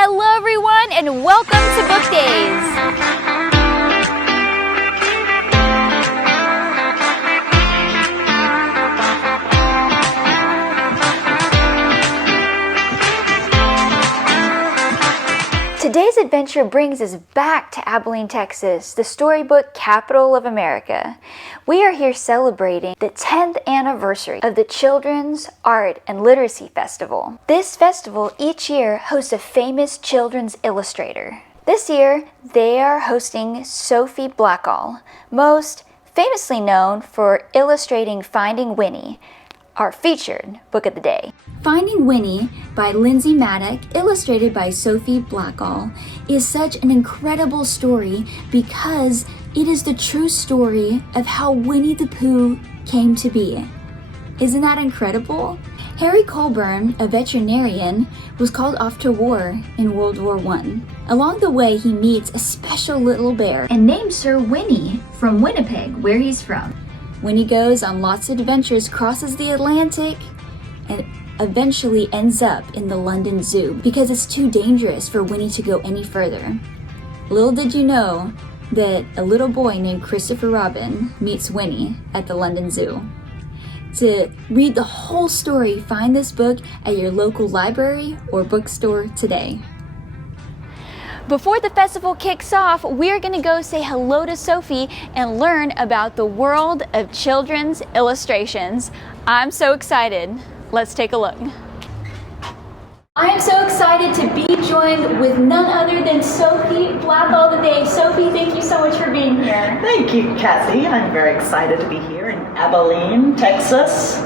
Hello everyone and welcome to Book Days. Today's adventure brings us back to Abilene, Texas, the Storybook Capital of America. We are here celebrating the 10th anniversary of the Children's Art and Literacy Festival. This festival each year hosts a famous children's illustrator. This year, they are hosting Sophie Blackall, most famously known for illustrating Finding Winnie, our featured book of the day. Finding Winnie by Lindsay Mattick, illustrated by Sophie Blackall, is such an incredible story because it is the true story of how Winnie the Pooh came to be. Isn't that incredible? Harry Colburn, a veterinarian, was called off to war in World War I. Along the way, he meets a special little bear and names her Winnie from Winnipeg, where he's from. Winnie goes on lots of adventures, crosses the Atlantic, and eventually ends up in the London Zoo because it's too dangerous for Winnie to go any further. Little did you know that a little boy named Christopher Robin meets Winnie at the London Zoo. To read the whole story, find this book at your local library or bookstore today. Before the festival kicks off, we're going to go say hello to Sophie and learn about the world of children's illustrations. I'm so excited. Let's take a look. I am so excited to be joined with none other than Sophie Blackall today. Sophie, thank you so much for being here. Thank you, Kassi. I'm very excited to be here in Abilene, Texas.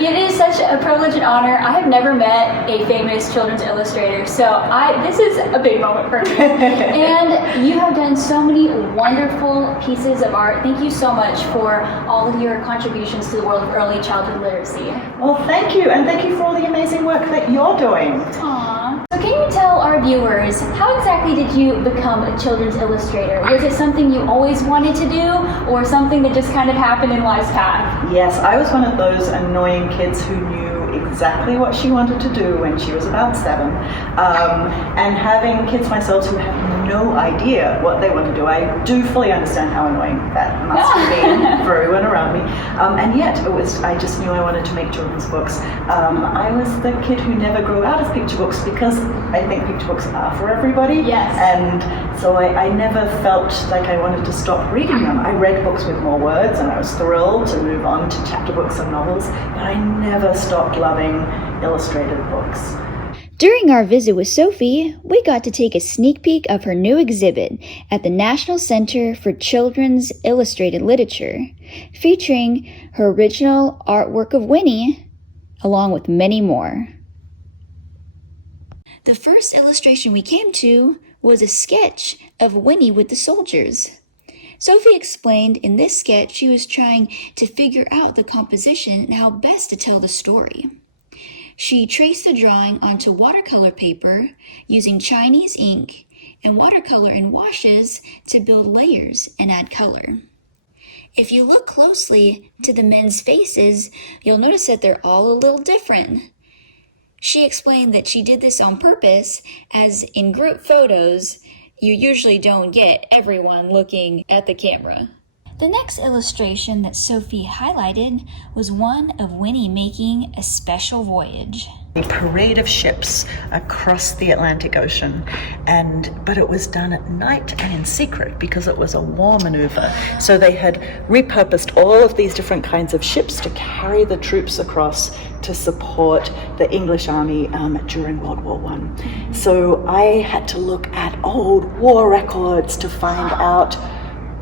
It is such a privilege and honor. I have never met a famous children's illustrator, so this is a big moment for me. And you have done so many wonderful pieces of art. Thank you so much for all of your contributions to the world of early childhood literacy. Well, thank you, and thank you for all the amazing work that you're doing. Aww. So can you tell our viewers, how exactly did you become a children's illustrator? Was it something you always wanted to do, or something that just kind of happened in life's path? Yes, I was one of those annoying kids who knew exactly what she wanted to do when she was about 7. And having kids myself who have no idea what they want to do, I do fully understand how annoying that must have been for everyone around me. And yet, I just knew I wanted to make children's books. I was the kid who never grew out of picture books because I think picture books are for everybody. Yes. And so I never felt like I wanted to stop reading them. I read books with more words and I was thrilled to move on to chapter books and novels, but I never stopped loving illustrated books. During our visit with Sophie, we got to take a sneak peek of her new exhibit at the National Center for Children's Illustrated Literature, featuring her original artwork of Winnie, along with many more. The first illustration we came to was a sketch of Winnie with the soldiers. Sophie explained in this sketch she was trying to figure out the composition and how best to tell the story. She traced the drawing onto watercolor paper using Chinese ink and watercolor in washes to build layers and add color. If you look closely to the men's faces, you'll notice that they're all a little different. She explained that she did this on purpose, as in group photos, you usually don't get everyone looking at the camera. The next illustration that Sophie highlighted was one of Winnie making a special voyage. A parade of ships across the Atlantic Ocean, but it was done at night and in secret because it was a war maneuver. So they had repurposed all of these different kinds of ships to carry the troops across to support the English army during World War I. So I had to look at old war records to find out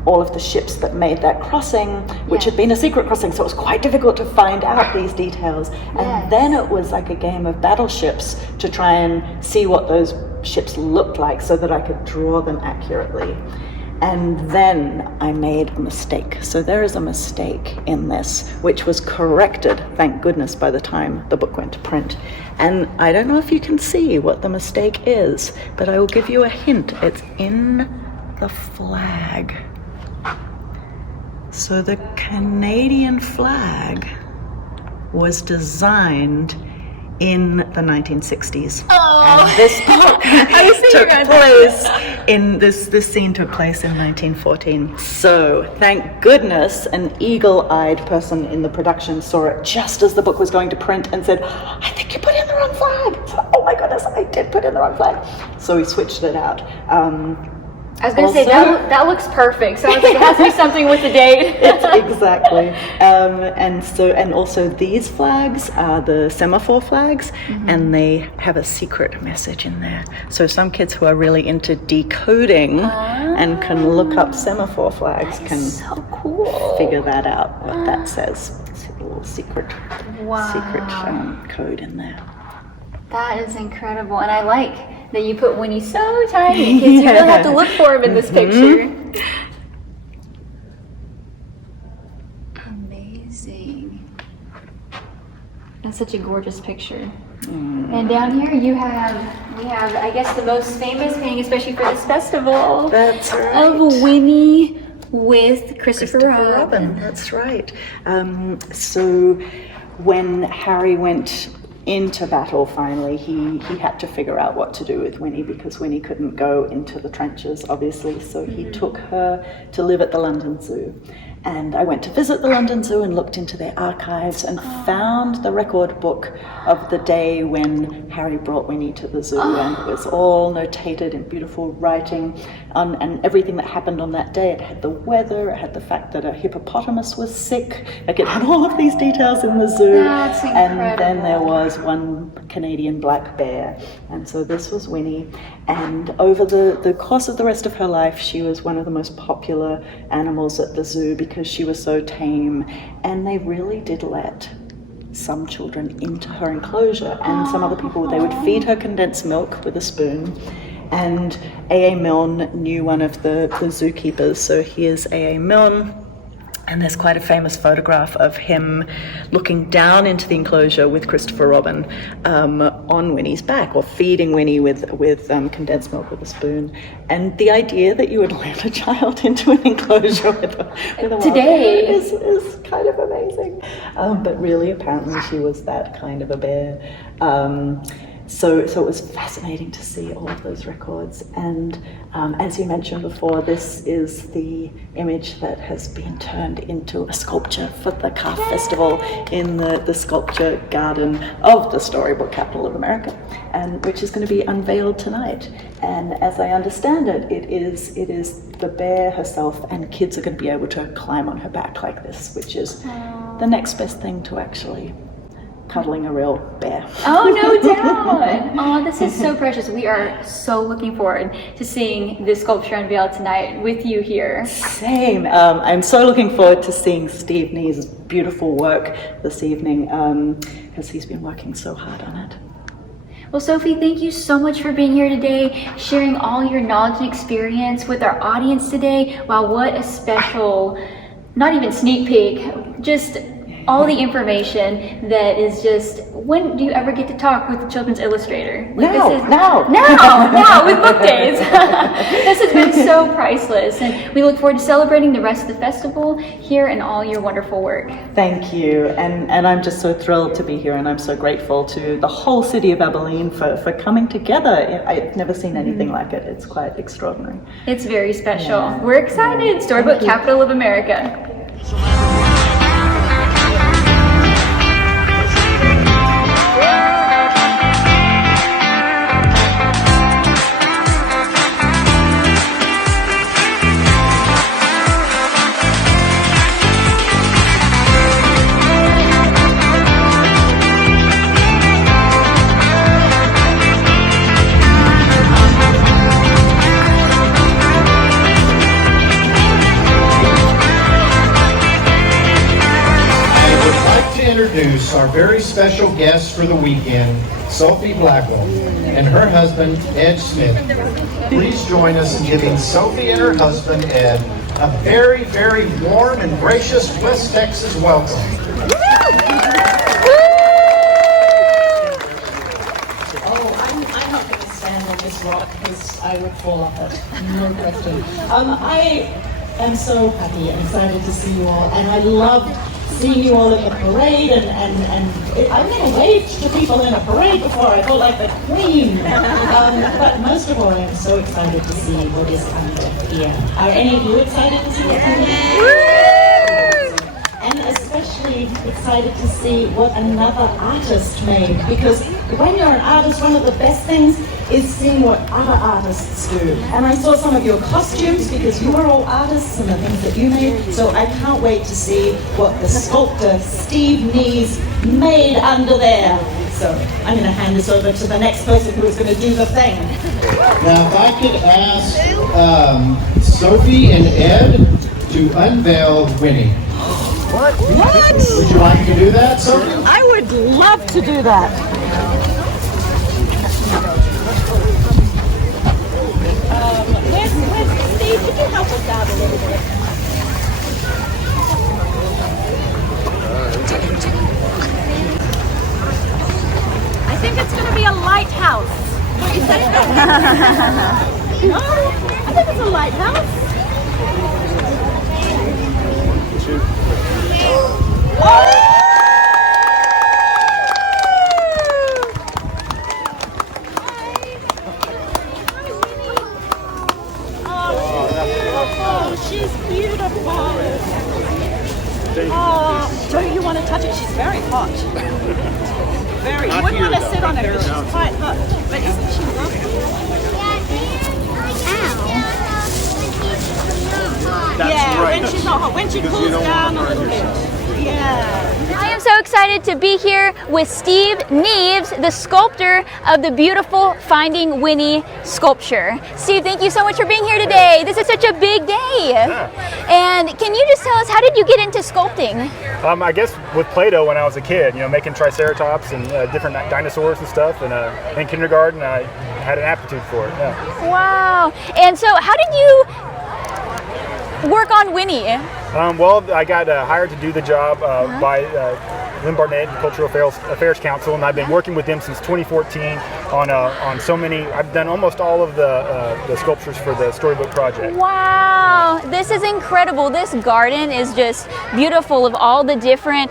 all of the ships that made that crossing, which had been a secret crossing, so it was quite difficult to find out these details. And then it was like a game of battleships to try and see what those ships looked like so that I could draw them accurately. And then I made a mistake. So there is a mistake in this, which was corrected, thank goodness, by the time the book went to print. And I don't know if you can see what the mistake is, but I will give you a hint. It's in the flag. So the Canadian flag was designed in the 1960s. Oh. And this book took place in this scene took place in 1914. So thank goodness an eagle-eyed person in the production saw it just as the book was going to print and said, I think you put in the wrong flag. Oh my goodness, I did put in the wrong flag. So we switched it out. I was going to say, that looks perfect. So it has to be something with the date. Exactly. And also these flags are the semaphore flags, and they have a secret message in there. So some kids who are really into decoding and can look up semaphore flags can so cool. figure that out, what that says. It's a little secret code in there. That is incredible. And I like that you put Winnie so tiny, because you really have to look for him in this picture. Amazing. That's such a gorgeous picture. And down here we have, I guess, the most famous painting, especially for this festival. That's right. Of Winnie with Christopher Robin. That's right. So when Harry went into battle finally, he had to figure out what to do with Winnie, because Winnie couldn't go into the trenches, obviously, so he took her to live at the London Zoo. And I went to visit the London Zoo and looked into their archives and found the record book of the day when Harry brought Winnie to the zoo, and it was all notated in beautiful writing and everything that happened on that day. It had the weather, it had the fact that a hippopotamus was sick, like it had all of these details in the zoo. That's incredible. And then there was one Canadian black bear, and so this was Winnie. And over the course of the rest of her life, she was one of the most popular animals at the zoo because she was so tame, and they really did let some children into her enclosure, and some other people, they would feed her condensed milk with a spoon. And A.A. Milne knew one of the zookeepers, so here's A.A. Milne. And there's quite a famous photograph of him looking down into the enclosure with Christopher Robin on Winnie's back, or feeding Winnie with condensed milk with a spoon. And the idea that you would let a child into an enclosure with a wild bear is kind of amazing. But really, apparently, she was that kind of a bear. So it was fascinating to see all of those records. And as you mentioned before, this is the image that has been turned into a sculpture for the Calf Festival in the sculpture garden of the Storybook Capital of America, and which is going to be unveiled tonight. And as I understand it, it is the bear herself, and kids are going to be able to climb on her back like this, which is the next best thing to actually cuddling a real bear. Oh, no doubt. Oh, this is so precious. We are so looking forward to seeing this sculpture unveiled tonight with you here. Same. I'm so looking forward to seeing Steve Nee's beautiful work this evening, because he's been working so hard on it. Well, Sophie, thank you so much for being here today, sharing all your knowledge and experience with our audience today. Wow, what a special, not even sneak peek, just all the information that is just, when do you ever get to talk with Children's Illustrator? Now with book days. This has been so priceless, and we look forward to celebrating the rest of the festival here and all your wonderful work. Thank you, and I'm just so thrilled to be here, and I'm so grateful to the whole city of Abilene for coming together. I've never seen anything like it. It's quite extraordinary. It's very special. Yeah. We're excited. Storybook Capital of America. Introduce our very special guest for the weekend, Sophie Blackall, and her husband, Ed Smith. Please join us in giving Sophie and her husband, Ed, a very, very warm and gracious West Texas welcome. I'm not going to stand on this rock because I would fall off it, no question. I am so happy and excited to see you all, and I love seeing you all in the parade, I've never waved to people in a parade before. I felt like the queen. But most of all, I'm so excited to see what is under here. Are any of you excited to see what's under here? And especially excited to see what another artist made, because when you're an artist, one of the best things is seeing what other artists do. And I saw some of your costumes, because you are all artists, and the things that you made, so I can't wait to see what the sculptor Steve Nees made under there. So I'm going to hand this over to the next person who is going to do the thing. Now, if I could ask Sophie and Ed to unveil Winnie. What? Would you like to do that, Sophie? I would love to do that. Where's Steve? Could you help us out a little bit? I think it's going to be a lighthouse. What do you say? No, I think it's a lighthouse. Oh, she's beautiful. Oh, don't you want to touch it? She's very hot. Very. You wouldn't want to sit on it because she's quite hot. But isn't she lovely? Yeah, when she's not hot. When she cools down a little bit. Yeah. I am so excited to be here with Steve Neves, the sculptor of the beautiful Finding Winnie sculpture. Steve, thank you so much for being here today. This is such a big day. And can you just tell us, how did you get into sculpting? I guess with Play-Doh when I was a kid, making triceratops and different dinosaurs and stuff. And in kindergarten, I had an aptitude for it. Yeah. Wow. And so how did you work on Winnie? Well, I got hired to do the job by Lynn Barnett, the Cultural Affairs Council, and I've been working with them since 2014 on so many. I've done almost all of the sculptures for the Storybook project. Wow, this is incredible. This garden is just beautiful, of all the different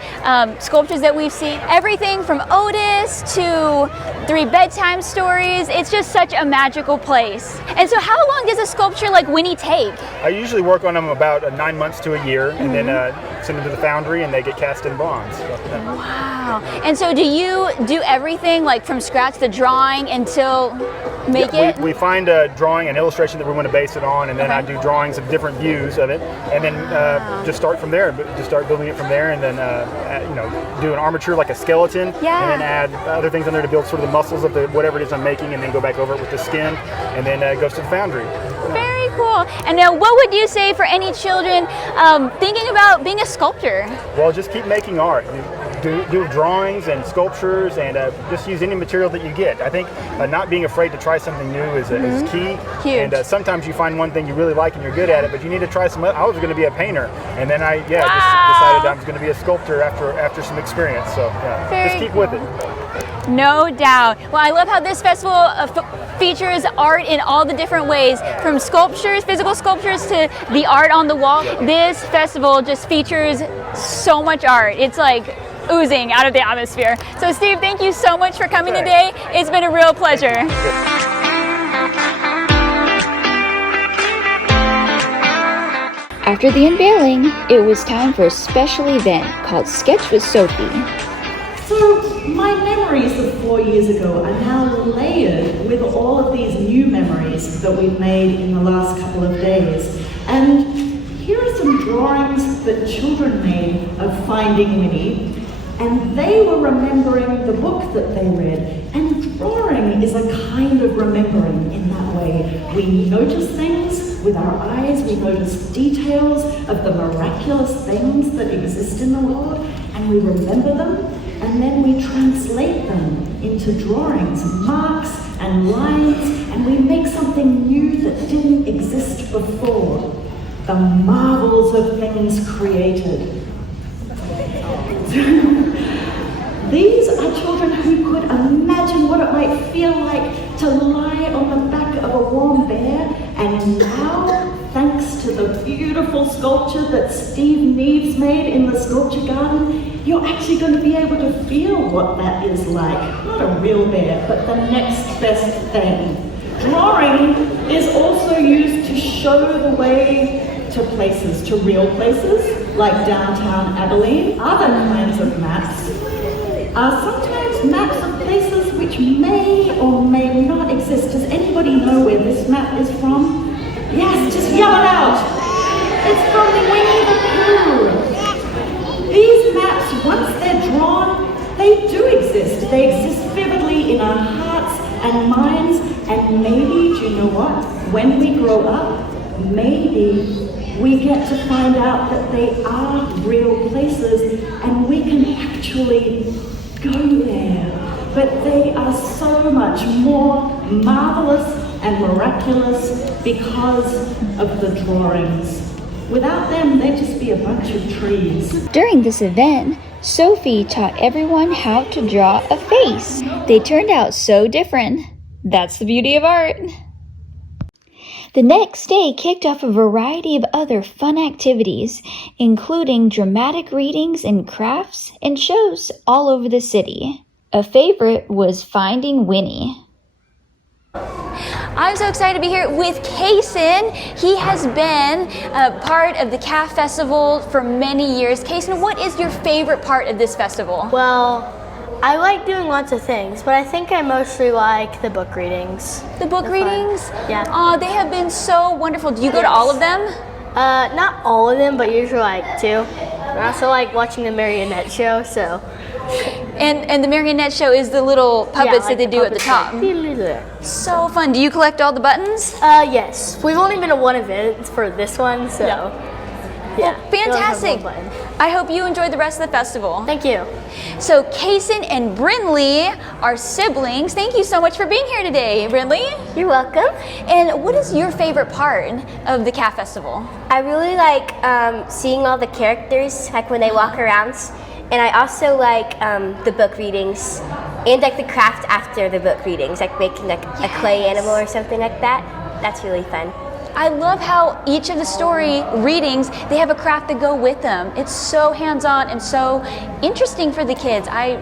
sculptures that we've seen. Everything from Otis to 3 bedtime stories. It's just such a magical place. And so how long does a sculpture like Winnie take? I usually work on them about 9 months to a year, and then send them to the foundry and they get cast in bronze. So, Wow. And so do you do everything like from scratch, the drawing until make it? We find a drawing, an illustration that we want to base it on, and then I do drawings of different views of it, and then just start from there, just start building it from there, and then do an armature like a skeleton, and then add other things on there to build sort of the muscles of whatever it is I'm making, and then go back over it with the skin, and then it goes to the foundry. Very cool. And now what would you say for any children thinking about being a sculptor? Well, just keep making art. Do drawings and sculptures, and just use any material that you get. I think not being afraid to try something new is key. Huge. And sometimes you find one thing you really like and you're good at it, but you need to try some other. I was going to be a painter, and then I just decided I was going to be a sculptor after some experience. So just keep with it. No doubt. Well, I love how this festival features art in all the different ways, from sculptures, physical sculptures, to the art on the wall. This festival just features so much art. It's like oozing out of the atmosphere. So Steve, thank you so much for coming today. It's been a real pleasure. After the unveiling, it was time for a special event called Sketch with Sophie. So my memories of 4 years ago are now layered with all of these new memories that we've made in the last couple of days. And here are some drawings that children made of Finding Winnie. And they were remembering the book that they read. And drawing is a kind of remembering in that way. We notice things with our eyes, we notice details of the miraculous things that exist in the world, and we remember them, and then we translate them into drawings, marks and lines, and we make something new that didn't exist before. The marvels of things created. These are children who could imagine what it might feel like to lie on the back of a warm bear, and now, thanks to the beautiful sculpture that Steve Neves made in the sculpture garden, you're actually going to be able to feel what that is like. Not a real bear, but the next best thing. Drawing is also used to show the way to places, to real places, like downtown Abilene. Other kinds of maps are sometimes maps of places which may or may not exist. Does anybody know where this map is from? Yes, just yell it out. It's from Winnie the Pooh. These maps, once they're drawn, they do exist. They exist vividly in our hearts and minds, and maybe, do you know what? When we grow up, maybe we get to find out that they are real places and we can actually go there. But they are so much more marvelous and miraculous because of the drawings. Without them, they'd just be a bunch of trees. During this event, Sophie taught everyone how to draw a face. They turned out so different. That's the beauty of art. The next day kicked off a variety of other fun activities, including dramatic readings and crafts and shows all over the city. A favorite was Finding Winnie. I'm so excited to be here with Kason. He has been a part of the CAF Festival for many years. Kason, what is your favorite part of this festival? Well, I like doing lots of things, but I think I mostly like the book readings. The book readings? Yeah. They have been so wonderful. Do you go to all of them? Not all of them, but usually like 2. I also like watching the marionette show, so. And the marionette show is the little puppets that they do at the top. So fun. Do you collect all the buttons? Yes. We've only been to one event for this one, so. Yeah. Well, fantastic. I hope you enjoy the rest of the festival. Thank you. So Kason and Brinley are siblings. Thank you so much for being here today, Brinley. You're welcome. And what is your favorite part of the CAF Festival? I really like seeing all the characters, like when they walk around. And I also like the book readings and like the craft after the book readings, like making like a clay animal or something like that. That's really fun. I love how each of the story readings, they have a craft to go with them. It's so hands-on and so interesting for the kids. I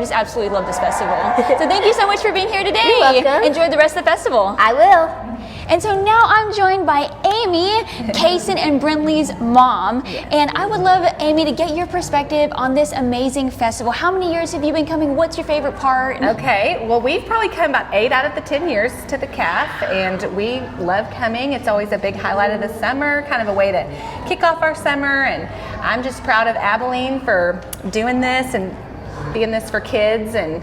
just absolutely love this festival. So thank you so much for being here today. You're welcome. Enjoy the rest of the festival. I will. And so now I'm joined by Amy, Kason and Brinley's mom. And I would love, Amy, to get your perspective on this amazing festival. How many years have you been coming? What's your favorite part? Okay, well, we've probably come about 8 out of the 10 years to the CAF, and we love coming. It's always a big highlight of the summer, kind of a way to kick off our summer. And I'm just proud of Abilene for doing this and being this for kids, and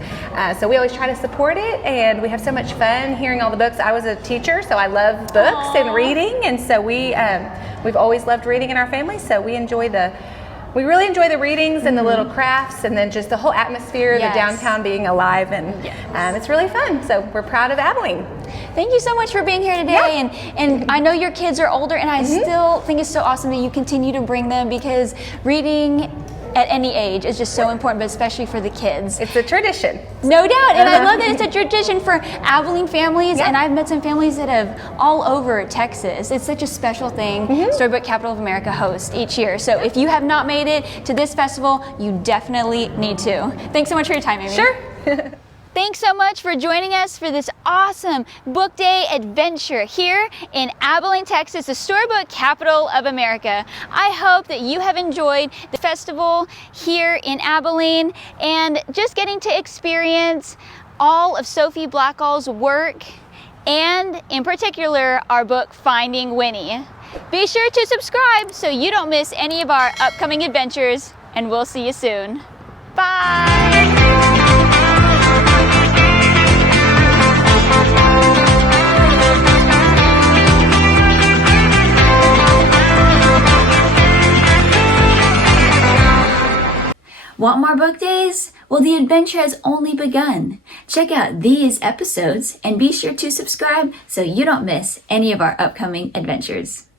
so we always try to support it, and we have so much fun hearing all the books. I was a teacher, so I love books and reading, and so we've always loved reading in our family, so we really enjoy the readings and the little crafts, and then just the whole atmosphere, the downtown being alive, and it's really fun, so we're proud of Abilene. Thank you so much for being here today, and I know your kids are older, and I still think it's so awesome that you continue to bring them, because reading at any age is just so important, but especially for the kids. It's a tradition. No doubt, and I love that it's a tradition for Abilene families, and I've met some families that have all over Texas. It's such a special thing Storybook Capital of America hosts each year. So if you have not made it to this festival, you definitely need to. Thanks so much for your time, Amy. Sure. Thanks so much for joining us for this awesome book day adventure here in Abilene, Texas, the Storybook Capital of America. I hope that you have enjoyed the festival here in Abilene and just getting to experience all of Sophie Blackall's work, and in particular our book Finding Winnie. Be sure to subscribe so you don't miss any of our upcoming adventures, and we'll see you soon. Bye! Want more book days? Well, the adventure has only begun. Check out these episodes and be sure to subscribe so you don't miss any of our upcoming adventures.